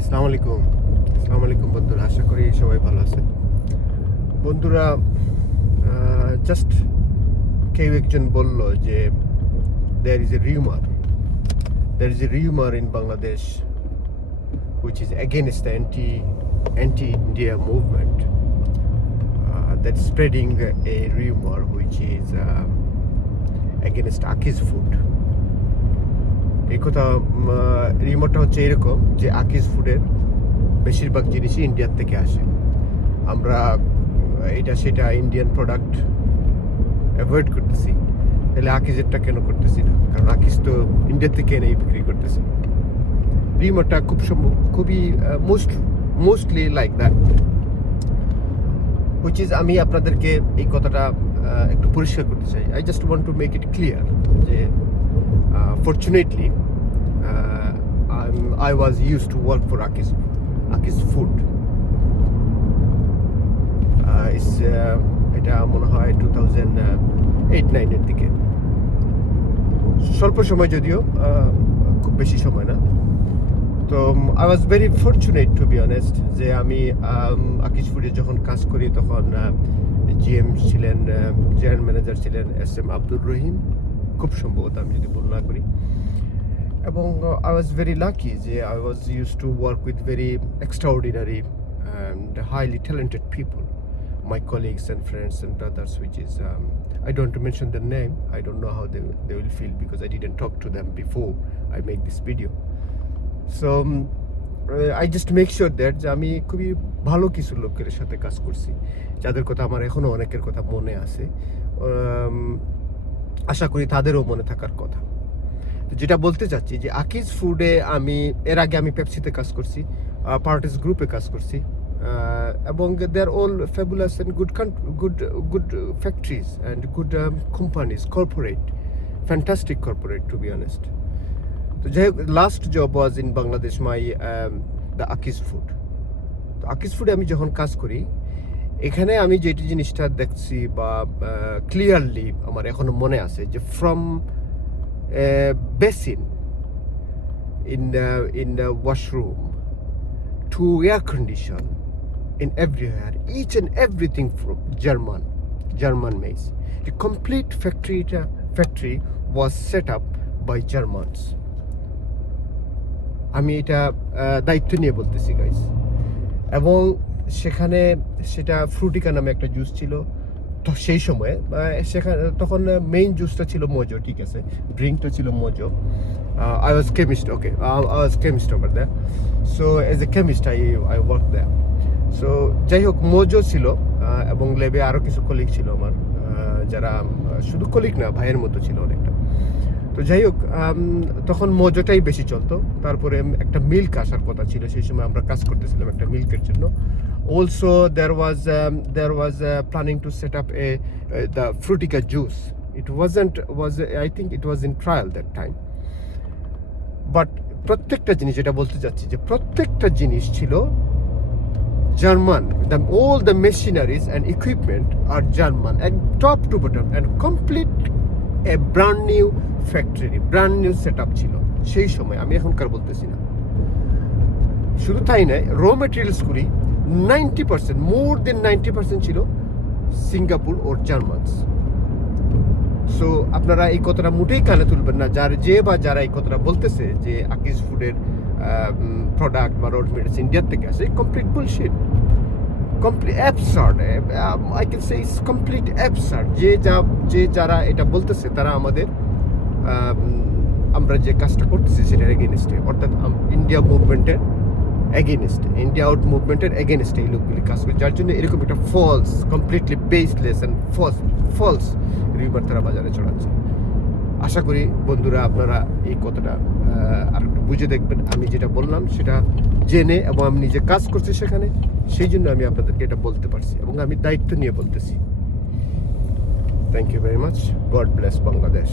আসসালামু আলাইকুম বন্ধুরা, আশা করি সবাই ভালো আছেন। বন্ধুরা, জাস্ট কেউ একজন বলল যে there is a rumor in Bangladesh which is against the anti-India movement, that's spreading a rumor which is against Aki's food. এই কথা রিমোটটা হচ্ছে এরকম যে আকিজ ফুডের বেশিরভাগ জিনিসই ইন্ডিয়ার থেকে আসে। আমরা এটা সেটা ইন্ডিয়ান প্রোডাক্ট অ্যাভয়েড করতেছি, তাহলে আকিজেরটা কেন করতেছি না? কারণ আকিজ তো ইন্ডিয়া থেকে এনেই বিক্রি করতেছে। রিমোটটা খুবই mostly like that, which is আমি আপনাদেরকে এই কথাটা একটু পরিষ্কার করতে চাই। I just want to make it clear যে fortunately, I was used to work for Aki's Food. এটা মনে হয় 2008-9 দিকে, স্বল্প সময় যদিও, খুব বেশি সময় না। তো I was very fortunate two be honest যে আমি আকিজ ফুডে যখন কাজ করি তখন জিএম ছিলেন, জেনারেল ম্যানেজার ছিলেন SM আব্দুর রহিম, খুব সম্ভবত, আমি যদি ভুল না করি। এবং আই ওয়াজ ভেরি লাকি যে I was use to work with very extraordinary and highly talented people, my colleagues and friends and brothers, which is I don't want to mention their name. I don't know how they will feel because I didn't talk to them before I make this video. So I just make sure that যে আমি খুবই ভালো কিছু লোকের সাথে কাজ করছি, যাদের কথা আমার এখনো অনেকের কথা মনে আছে। আশা করি তাদেরও মনে থাকার কথা। তো যেটা বলতে চাচ্ছি যে আকিজ ফুডে এর আগে আমি পেপসিতে কাজ করছি, পার্টিস গ্রুপে কাজ করছি, এবং they are all fabulous and good factories and good companies, corporate, fantastic corporate to be honest. তো যাই হোক, last job was in Bangladesh my the Akij food. তো আকিজ ফুডে আমি যখন কাজ করি, এখানে আমি যেটি জিনিসটা দেখছি বা ক্লিয়ারলি আমার এখনো মনে আছে যে from basin in the washroom to air condition in everywhere, each and everything from German made. The complete factory was set up by Germans. আমি এটা দায়িত্ব নিয়ে বলতেছি গাইস। এবং সেখানে সেটা ফ্রুটিকা নামে একটা জুস ছিল তো সেই সময়ে, সেখানে তখন মেইন জুসটা ছিল মোজো, ঠিক আছে, ড্রিঙ্কটা ছিল Mojo. I was chemist over there, so as a chemist I worked there. So যাই হোক, মোজো ছিল এবং ল্যাবে আরও কিছু কলিগ ছিল আমার, যারা শুধু কলিগ না, ভাইয়ের মতো ছিল অনেকটা। তো যাই হোক, তখন মোজোটাই বেশি চলতো। তারপরে একটা মিল্ক আসার কথা ছিল, সেই সময় আমরা কাজ করতেছিলাম একটা মিল্কের জন্য। Also there was planning to set up the Frutica juice. I think it was in trial that time. But প্রত্যেকটা জিনিস, যেটা বলতে চাচ্ছি যে প্রত্যেকটা জিনিস ছিল German. All the machineries and equipment are German, and top to bottom, and complete a brand new factory, brand new setup ছিল সেই সময়। আমি এখনকার বলতেছি না। শুধু তাই নয়, র মেটেরিয়ালসগুলি 90%, মোর দেন 90% ছিল সিঙ্গাপুর ওর জার্মানস। সো আপনারা এই কথাটা মোটেই কানে তুলবেন না, যারা এই কথাটা বলতেছে যে আকিজ ফুডের প্রোডাক্ট বা রোড মেটেরিয়ালস ইন্ডিয়ার থেকে আসে। Complete bullshit, complete absurd. I can say it's complete absurd. যারা এটা বলতেছে তারা আমরা যে কাজটা করতেছি সেটার এগেনস্টে, অর্থাৎ ইন্ডিয়া মুভমেন্টের এগেনস্ট, ইন্ডিয়া আউট মুভমেন্টের এগেনস্টে এই লোকগুলি কাজ করে, যার জন্য এরকম একটা false, completely baseless and false rumour তারা বাজারে ছড়াচ্ছে। আশা করি বন্ধুরা আপনারা এই কথাটা আর একটু বুঝে দেখবেন। আমি যেটা বললাম সেটা জেনে, এবং আমি নিজে কাজ করছি সেখানে, সেই জন্য আমি আপনাদেরকে এটা বলতে পারছি এবং আমি দায়িত্ব নিয়ে বলতেছি। Thank you very much. God bless Bangladesh.